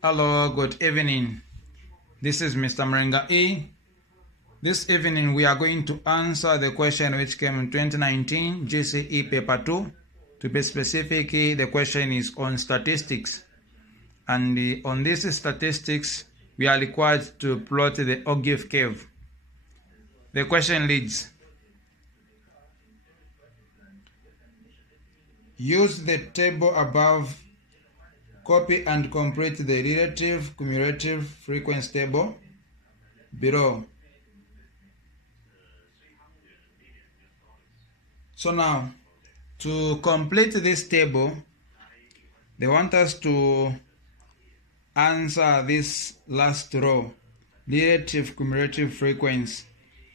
Hello, good evening. This is Mr. Mrenga E. This evening we are going to answer the question which came in 2019 GCE paper 2. To be specific, the question is on statistics. And on this statistics, we are required to plot the Ogilvy curve. The question reads, use the table above, copy and complete the relative cumulative frequency table below. So now, to complete this table, they want us to answer this last row, relative cumulative frequency,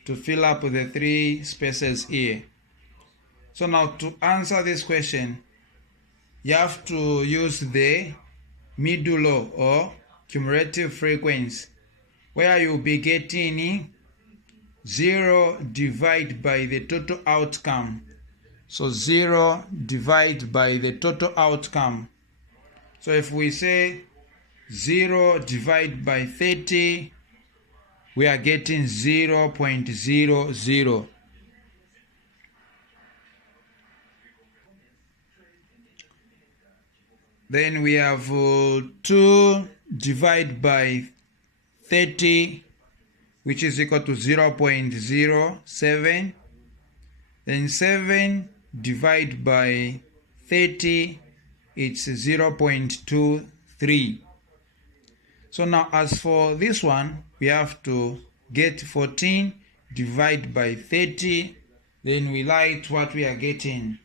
to fill up the three spaces here. So now, to answer this question, you have to use the middle law or cumulative frequency, where you'll be getting 0 divided by the total outcome. So 0 divided by the total outcome. So if we say 0 divided by 30, we are getting 0.00. Then we have 2 divided by 30, which is equal to 0.07. Then 7 divided by 30, it's 0.23. So now as for this one, we have to get 14 divided by 30. Then we write what we are getting.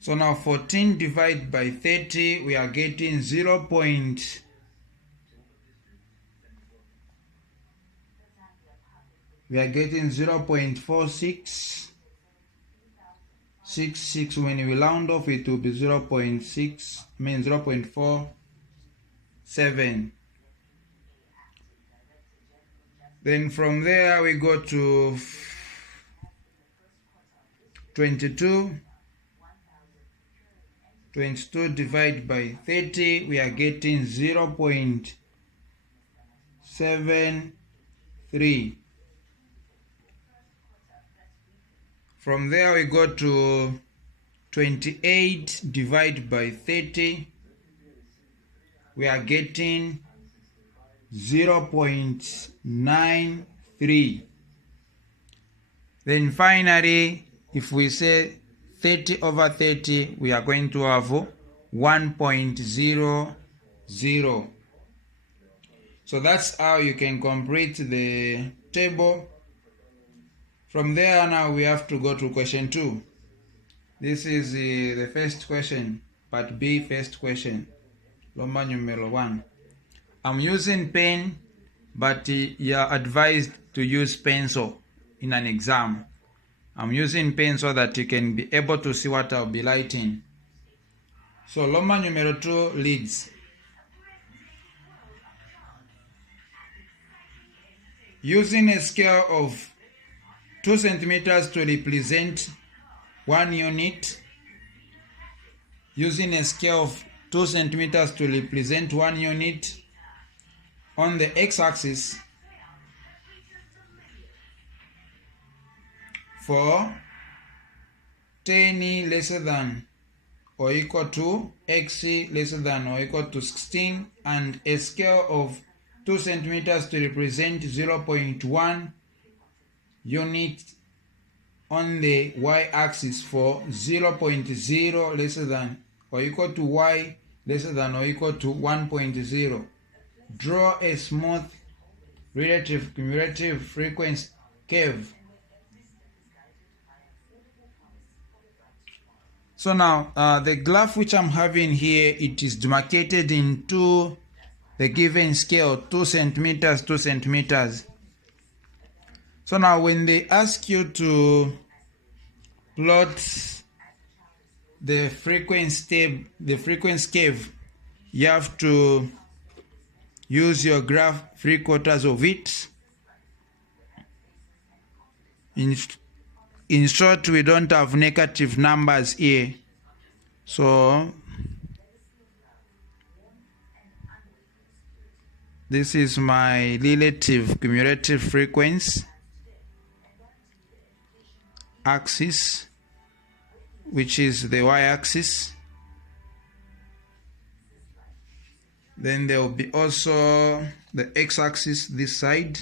So now 14 divided by 30, we are getting 0.46. When we round off, it will be 0.6, means 0.47. Then from there we go to 22. 22 divided by 30, we are getting 0.73. From there we go to 28 divided by 30, we are getting 0.93. Then finally, if we say 30 over 30, we are going to have 1.00. So that's how you can complete the table. From there now we have to go to question 2. This is the first question, part B, first question, Loma numero 1. I'm using pen, but you are advised to use pencil in an exam. I'm using pen so that you can be able to see what I'll be writing. So Loma numero 2 leads. Using a scale of 2 centimeters to represent 1 unit. Using a scale of 2 centimeters to represent 1 unit. On the x-axis, for 10 lesser than or equal to x lesser than or equal to 16, and a scale of 2 centimeters to represent 0.1 unit on the y-axis for 0.0 lesser than or equal to y lesser than or equal to 1.0. Draw a smooth relative cumulative frequency curve. So now the graph which I'm having here, it is demarcated into the given scale, 2 centimeters, 2 centimeters. So now when they ask you to plot the frequency curve, you have to use your graph 3/4 of it. In short, we don't have negative numbers here. So this is my relative cumulative frequency axis, which is the y-axis. Then there will be also the x-axis this side.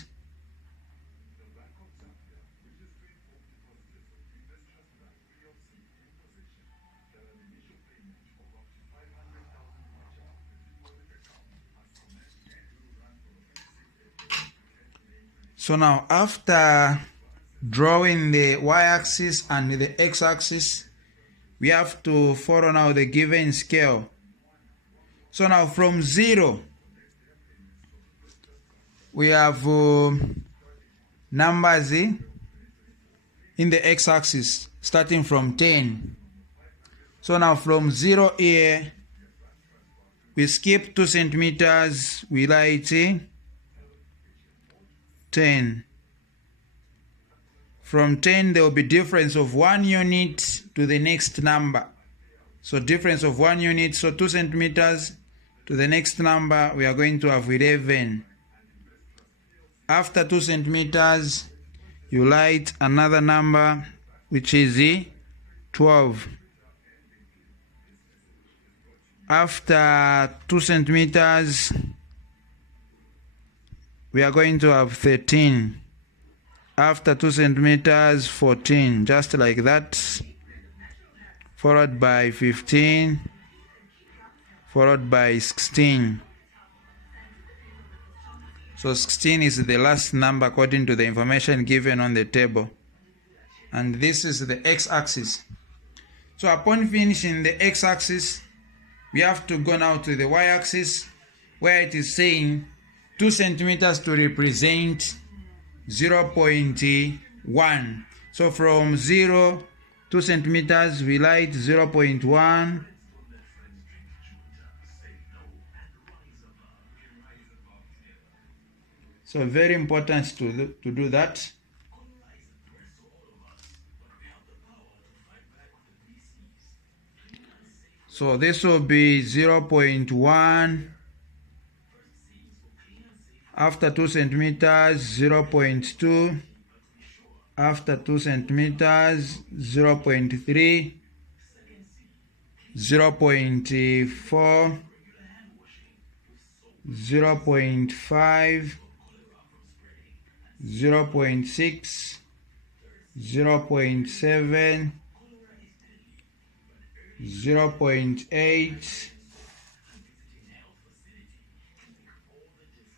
So now, after drawing the y-axis and the x-axis, we have to follow now the given scale. So now from 0, we have numbers in the x-axis starting from 10. So now from 0 here, we skip 2 centimeters, we write 10. From 10, there will be difference of 1 unit to the next number. So difference of 1 unit, so 2 centimeters to the next number, we are going to have 11. After 2 centimeters, you write another number, which is 12. After 2 centimeters, we are going to have 13. After 2 centimeters, 14, just like that, followed by 15, followed by 16. So 16 is the last number according to the information given on the table. And this is the x-axis. So upon finishing the x-axis, we have to go now to the y-axis, where it is saying 2 centimeters to represent 0.1. So from 0, 2 centimeters, we write 0.1. So very important to do that. So this will be 0.1. After 2 centimeters, 0.2. After 2 centimeters, 0.3, 0.4, 0.5, 0.6, 0.7, 0.8,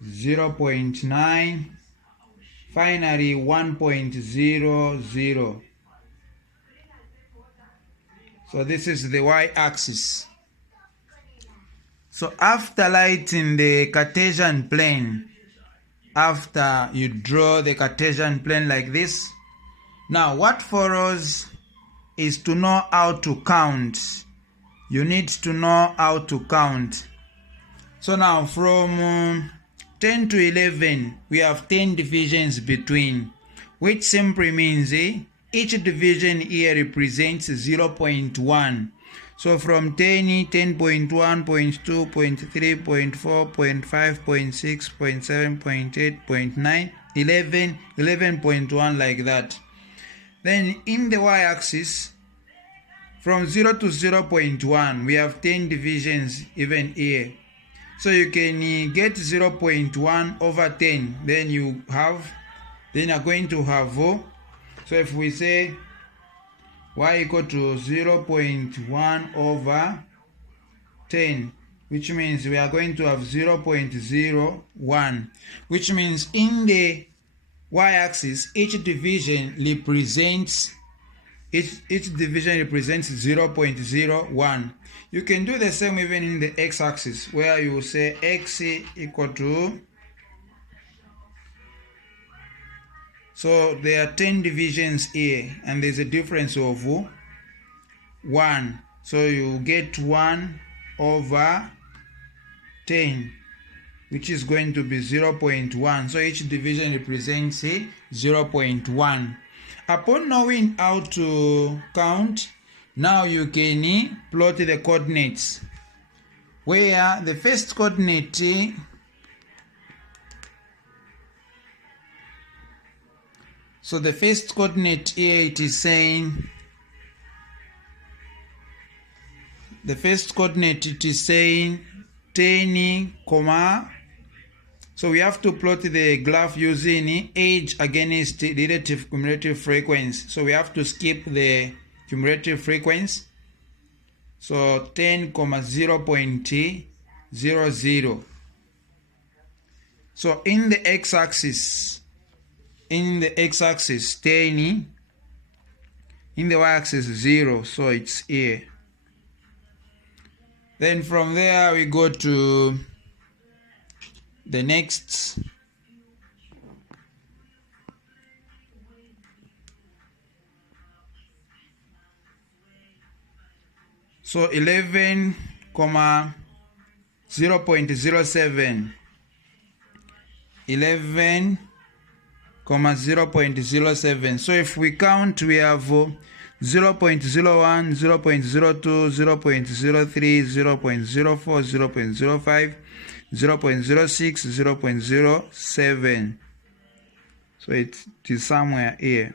0.9, finally 1.00. So this is the y-axis. So after lighting the Cartesian plane, after you draw the Cartesian plane like this, now what follows is to know how to count. You need to know how to count. So now from 10 to 11, we have 10 divisions between, which simply means each division here represents 0.1. So from 10, 10.1, 0.2, 0.3, 0.4, 0.5, 0.6, 0.7, 0.8, 0.9, 11, 11.1, like that. Then in the y-axis, from 0 to 0.1, we have 10 divisions even here. So you can get 0.1 over 10. Then you are going to have, so if we say y equal to 0.1 over 10, which means we are going to have 0.01, which means in the y-axis, each division represents 0.01. You can do the same even in the x-axis, where you say x equal to, so there are 10 divisions here, and there's a difference of 1. So you get 1 over 10, which is going to be 0.1. So each division represents 0.1. Upon knowing how to count, Now you can plot the coordinates, where the first coordinate, so the first coordinate here, it is saying, the first coordinate, it is saying 10, so we have to plot the graph using age against relative cumulative frequency. So we have to skip the cumulative frequency. So 10, 0.00. So in the x-axis, 10, in the y-axis 0, so it's here. Then from there we go to the next. So 11, 0.07. 11, 0.07. So if we count, we have 0.01, 0.02, 0.03, 0.04, 0.05, 0.06, 0.07. So it is somewhere here.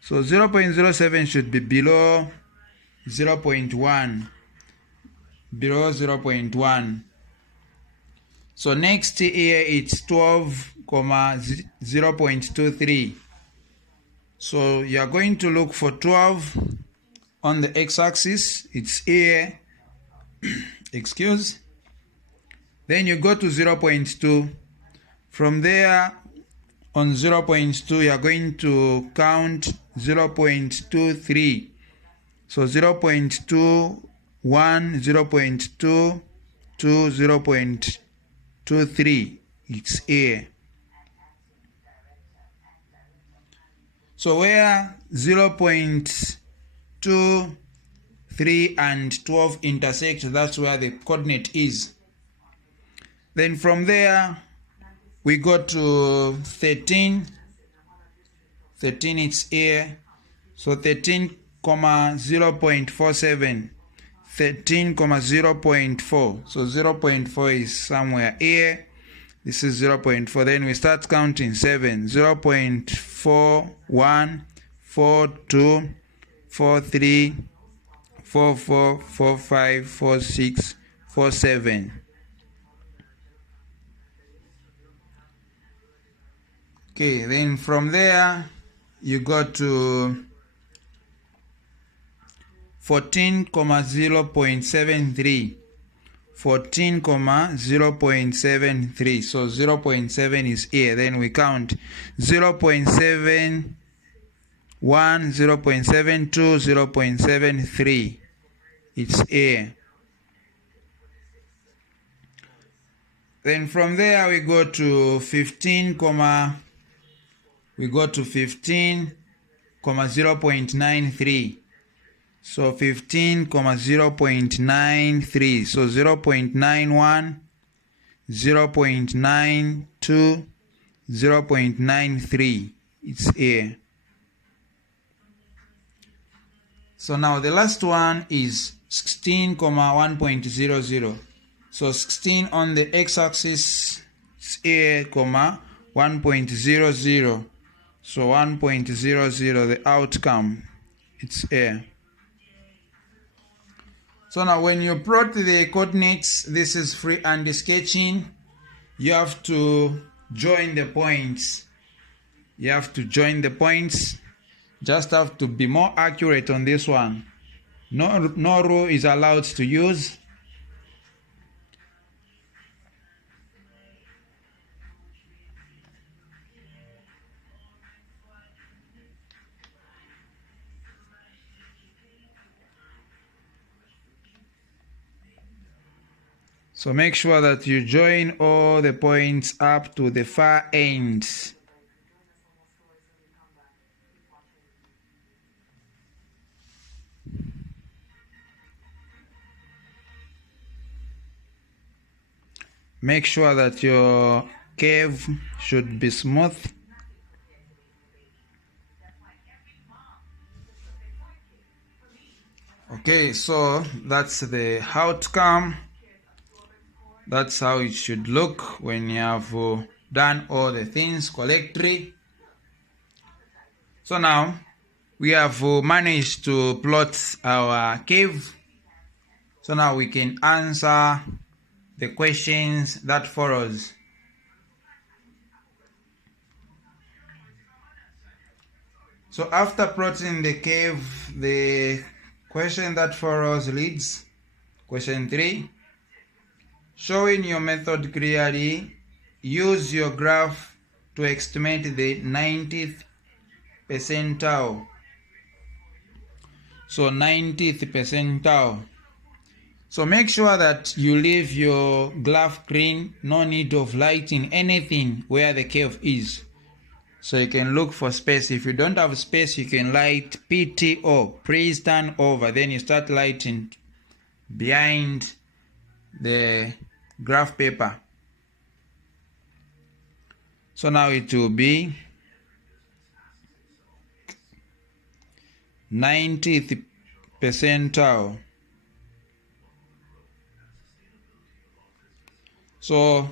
So 0.07 should be below 0.1. Below 0.1. So next here it's 12, 0.23. So you are going to look for 12 on the x-axis. It's here. Excuse. Then you go to 0.2. From there, on 0.2, you are going to count 0.23. So 0.21, 0.22, 0.23. It's here. So where 0.2, 3 and 12 intersect, that's where the coordinate is. Then from there we go to 13. 13, it's here. So 13, 0.47. 13, 0.4. So 0.4 is somewhere here. This is 0.4. Then we start counting 7. 0.41, 42, 43, 44, 45, 46, 47. Okay, then from there you go to 14, 0.73. 14, 0.73. So 0.7 is here. Then we count 0.71, 0.72, 0.73. It's here. Then from there we go to 15, we go to 15, 0.93. So 15, 0.93. So 0.91, 0.92, 0.93. It's here. So now the last one is 16, 1.00. So 16 on the x-axis is here, 1.00. So 1.00, the outcome, it's here. So now when you plot the coordinates, this is freehand sketching. You have to join the points. You have to join the points. Just have to be more accurate on this one. No rule is allowed to use. So make sure that you join all the points up to the far ends. Make sure that your curve should be smooth. Okay, so that's the outcome. That's how it should look when you have done all the things correctly. So now we have managed to plot our cave. So now we can answer the questions that follows. So after plotting the cave, the question that follows reads, question 3, showing your method clearly, use your graph to estimate the 90th percentile. So 90th percentile. So make sure that you leave your graph clean, no need of lighting anything where the cave is. So you can look for space. If you don't have space, you can light PTO, please turn over. Then you start lighting behind the graph paper. So now it will be 90th percentile. So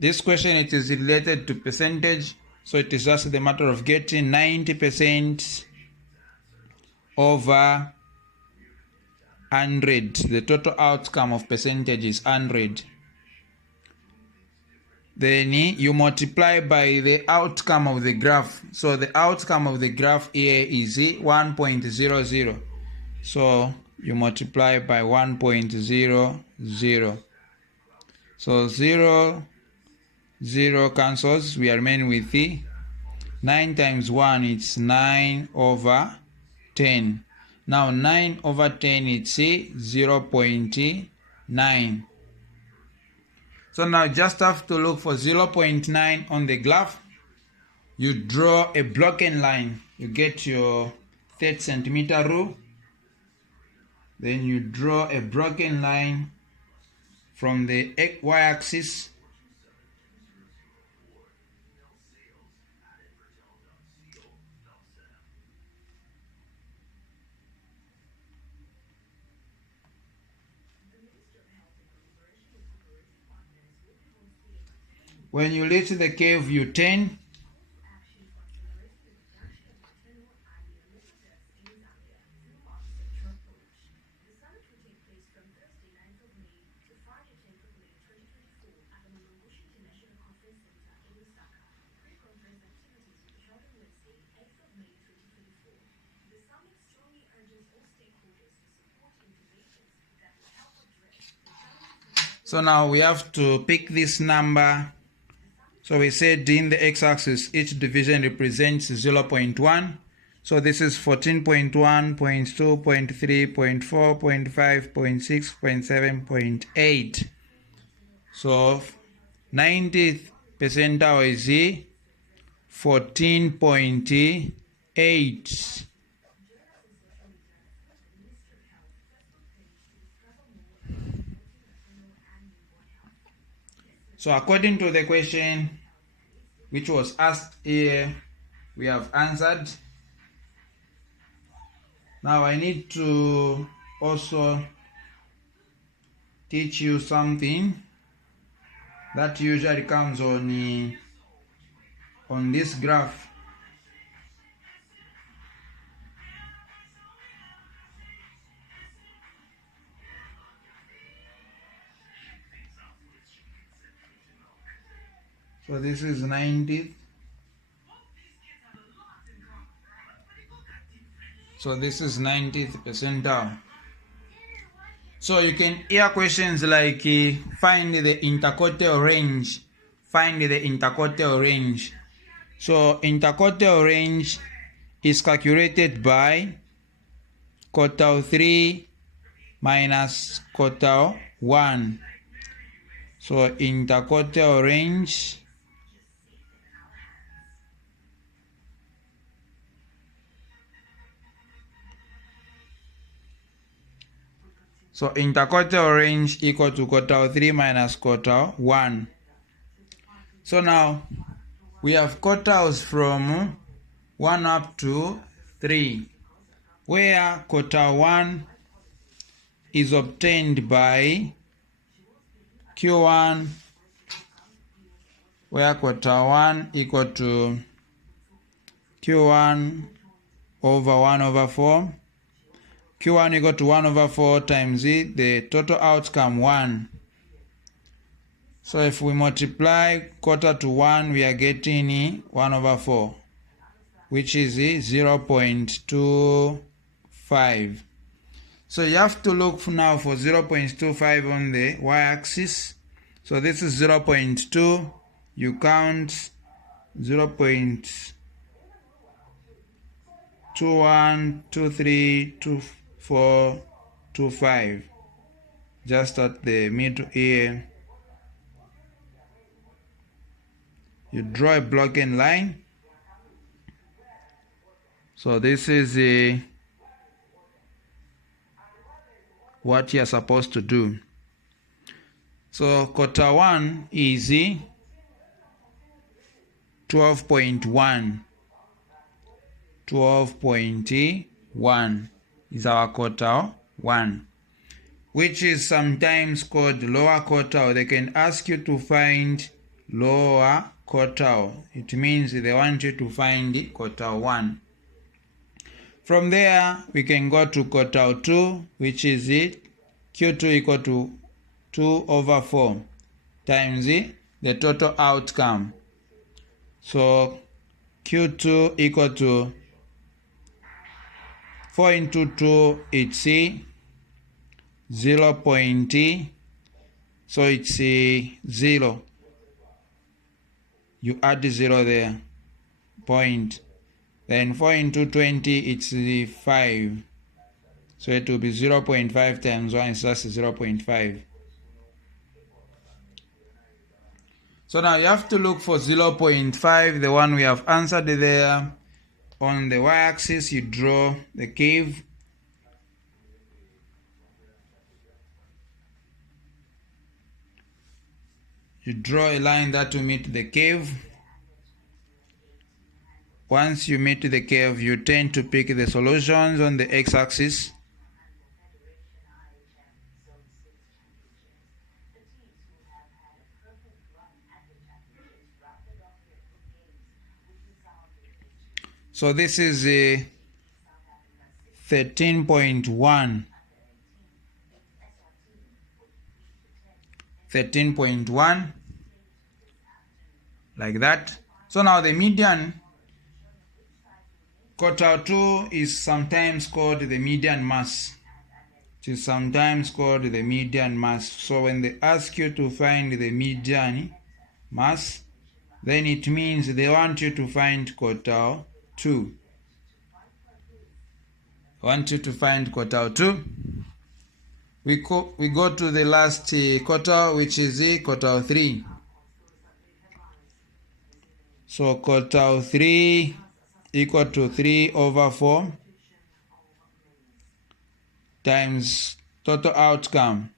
this question, it is related to percentage. So it is just the matter of getting 90% over 100. The total outcome of percentage is 100. Then you multiply by the outcome of the graph. So the outcome of the graph here is 1.00. So you multiply by 1.00. So 0, 0 cancels. We remain with 9 times 1, it's 9 over 10. Now 9 over 10, it's 0.9. So now just have to look for 0.9 on the graph. You draw a broken line. You get your 30 centimeter rule. Then you draw a broken line from the y-axis. When you reach the cave, you turn. So now we have to pick this number. So we said in the x-axis, each division represents 0.1. So this is 14.1, 0.2, 0.3, 0.4, 0.5, 0.6, 0.7, 0.8. So 90th percentile is 14.8. So according to the question which was asked here, we have answered. Now I need to also teach you something that usually comes on this graph. So this is 90th. So this is 90th percentile. So you can hear questions like find the interquartile range. Find the interquartile range. So interquartile range is calculated by quartile 3 minus quartile 1. So interquartile range interquartile range equal to quartile 3 minus quartile 1. So now we have quartiles from 1 up to 3, where quartile 1 is obtained by Q1, where quarter 1 equal to Q1 over 1 over 4. Q1 equal to 1 over 4 times the total outcome 1. So if we multiply quarter to 1, we are getting 1 over 4, which is 0.25. So you have to look now for 0.25 on the y-axis. So this is 0.2. You count 0.21, 23, 24, 25. Just at the middle here. You draw a blocking line. So this is what you are supposed to do. So quarter 1 is 12.1. 12.1 is our quarter 1, which is sometimes called lower quartile. They can ask you to find lower quartile. It means they want you to find quartile 1. From there, we can go to quartile 2, which is Q2 equal to 2 over 4 times the total outcome. So Q2 equal to 4 into 2, it's 0. So it's 0. You add 0 there, point. Then 4 into 20, it's 5. So it will be 0.5 times 1 is just 0.5. So now you have to look for 0.5, the one we have answered there. On the y-axis, you draw the curve. You draw a line that will meet the curve. Once you meet the curve, you tend to pick the solutions on the x-axis. So this is 13.1. 13.1, like that. So now the median, quartile 2 is sometimes called the median mass. It is sometimes called the median mass. So when they ask you to find the median mass, then it means they want you to find quartile 2. I want you to find quartile 2. We go to the last quartile, which is quartile 3. So quartile 3 equal to 3 over 4 times total outcome.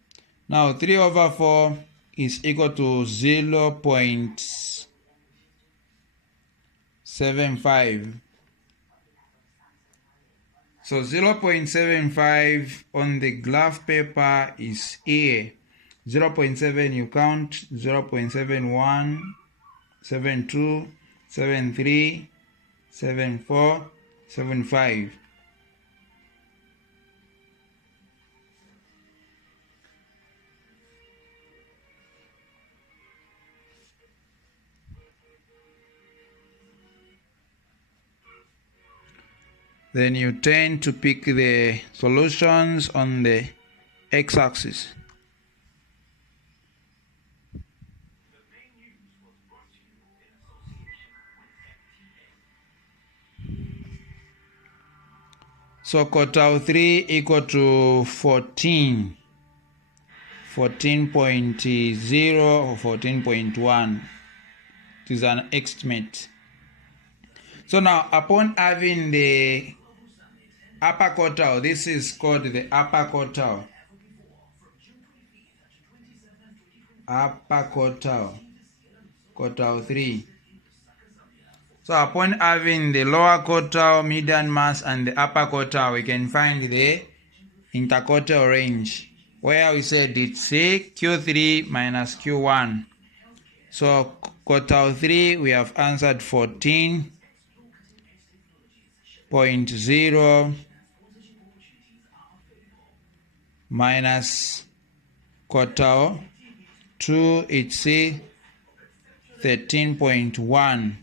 Now 3 over 4 is equal to 0.75. So 0.75 on the graph paper is here. 0.7 you count, 0.71, 72, 73, 74, 75. Then you tend to pick the solutions on the x-axis. So quartile 3 equal to 14. 14.0 or 14.1. It is an estimate. So now, upon having the upper quartile, this is called the upper quartile. Upper quartile. Quartile 3. So upon having the lower quartile, median mass, and the upper quartile, we can find the interquartile range, where we said it's Q3 minus Q1. So quartile 3, we have answered 14.0 minus quartile 2, it's 13.1.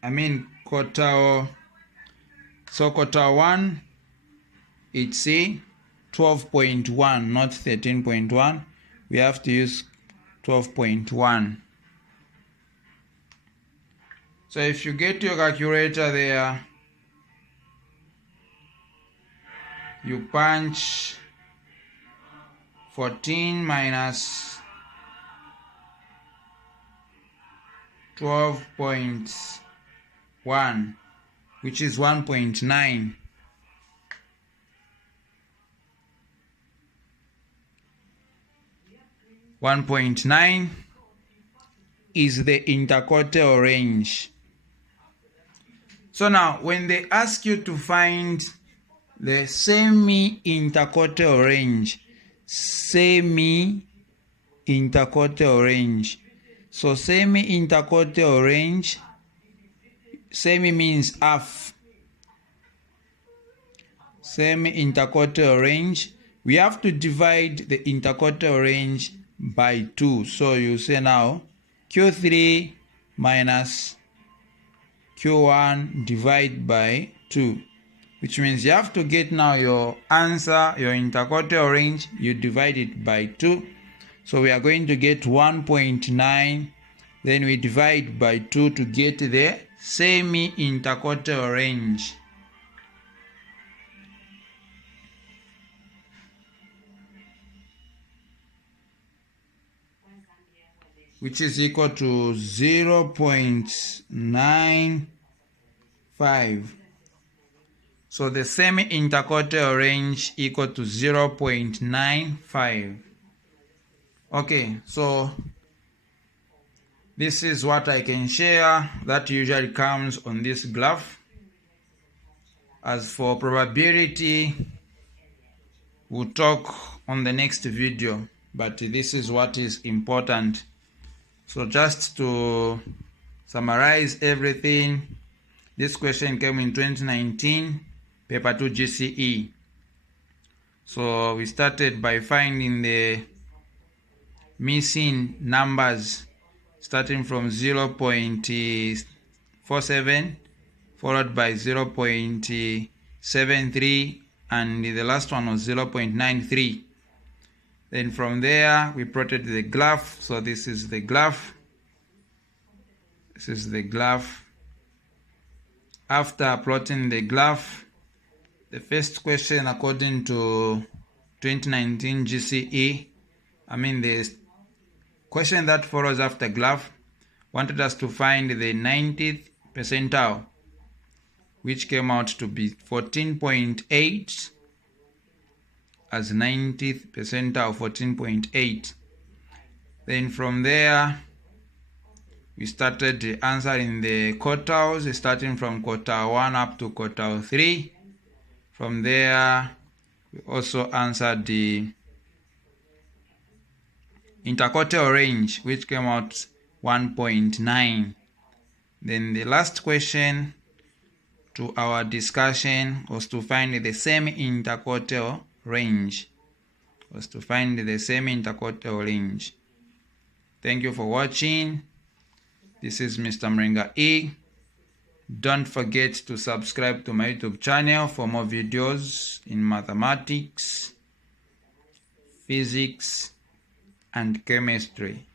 I mean quartile 1, it's 12.1, not 13.1. We have to use 12.1. So if you get your calculator there, you punch 14 minus 12.1, which is 1.9. 1.9 is the interquartile range. So now, when they ask you to find the semi-interquartile range, semi-interquartile range. So semi-interquartile range, semi means half. Semi-interquartile range, we have to divide the interquartile range by 2. So you say now Q3 minus Q1 divide by 2, which means you have to get now your answer, your interquartile range, you divide it by 2. So we are going to get 1.9, then we divide by 2 to get the semi-interquartile range. Which is equal to 0.95. So the semi-interquartile range equal to 0.95. Okay, so this is what I can share that usually comes on this graph. As for probability, we'll talk on the next video, but this is what is important. So just to summarize everything, this question came in 2019, paper 2 GCE. So we started by finding the missing numbers, starting from 0.47, followed by 0.73, and the last one was 0.93. Then from there, we plotted the graph. So this is the graph. This is the graph. After plotting the graph, the first question according to 2019 GCE, the question that follows after graph, wanted us to find the 90th percentile, which came out to be 14.8. as 90th percentile, 14.8. Then from there, we started answering the quartiles, starting from quartile 1 up to quartile 3. From there, we also answered the interquartile range, which came out 1.9. Then the last question to our discussion was to find the semi-interquartile range. Thank you for watching. This is Mr. Mringa E. Don't forget to subscribe to my YouTube channel for more videos in mathematics, physics, and chemistry.